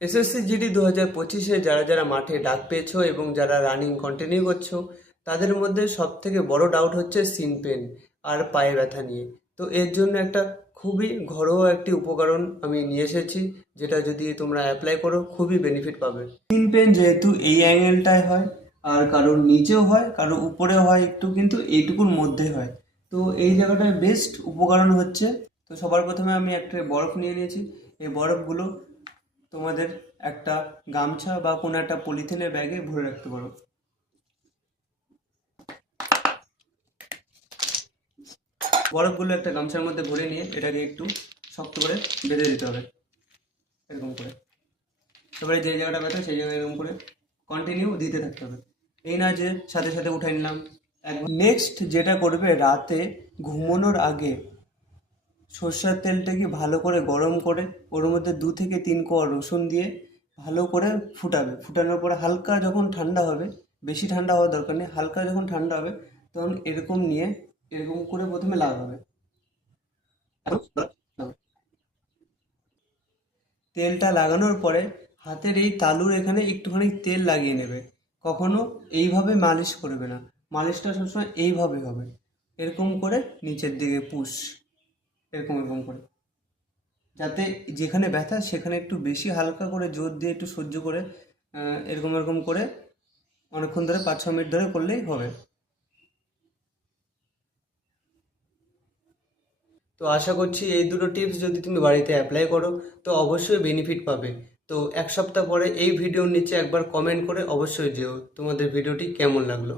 SSC GD 2025-এ যারা যারা মাঠে ডাক পেয়েছো এবং যারা রানিং কন্টিনিউ করছো, তাদের মধ্যে সব থেকে বড় ডাউট হচ্ছে সিন পেন আর পায়ে ব্যথা নিয়ে। তো এর জন্য একটা খুবই ঘরোয়া একটি উপকরণ আমি নিয়ে এসেছি, যেটা যদি তোমরা অ্যাপ্লাই করো খুবই বেনিফিট পাবে। সিন পেন যেহেতু এই অ্যাঙ্গেলটায় হয়, আর কারোর নিচেও হয়, কারোর উপরেও হয় একটু, কিন্তু এইটুকুর মধ্যে হয়। তো এই জায়গাটায় বেস্ট উপকরণ হচ্ছে, তো সবার প্রথমে আমি একটা বরফ নিয়ে নিয়েছি। এই বরফগুলো তোমাদের একটা গামছা বা কোনো একটা পলিথিনের ব্যাগে ভরে রাখতে পারো। বরফগুলো একটা গামছার মধ্যে ভরে নিয়ে এটাকে একটু শক্ত করে বেঁধে দিতে হবে, এরকম করে। এবারে যে জায়গাটা ব্যথা সেই জায়গায় এরকম করে কন্টিনিউ দিতে থাকতে হবে, এই না যে সাথে সাথে উঠাই নিলাম। একবার নেক্সট যেটা করবে, রাতে ঘুমানোর আগে সর্ষের তেলটাকে ভালো করে গরম করে ওর মধ্যে 2 থেকে 3 কোয়া রসুন দিয়ে ভালো করে ফুটাবে। ফুটানোর পরে হালকা যখন ঠান্ডা হবে, বেশি ঠান্ডা হওয়ার দরকার নেই, হালকা যখন ঠান্ডা হবে তখন এরকম নিয়ে এরকম করে প্রথমে লাগাবে। তেলটা লাগানোর পরে হাতের এই তালুর এখানে একটুখানি তেল লাগিয়ে নেবে। কখনো এইভাবে মালিশ করবে না, মালিশটা সবসময় এইভাবে হবে, এরকম করে নিচের দিকে পুশ, এরকম এরকম করে, যাতে যেখানে ব্যথা সেখানে একটু বেশি হালকা করে জোর দিয়ে একটু সহ্য করে এরকম এরকম করে অনেকক্ষণ ধরে 5-6 মিনিট ধরে করলেই হবে। তো আশা করছি এই দুটো টিপস যদি তুমি বাড়িতে অ্যাপ্লাই করো তো অবশ্যই বেনিফিট পাবে। তো 1 সপ্তাহ পরে এই ভিডিওর নিচে একবার কমেন্ট করে অবশ্যই যেও তোমাদের ভিডিওটি কেমন লাগলো।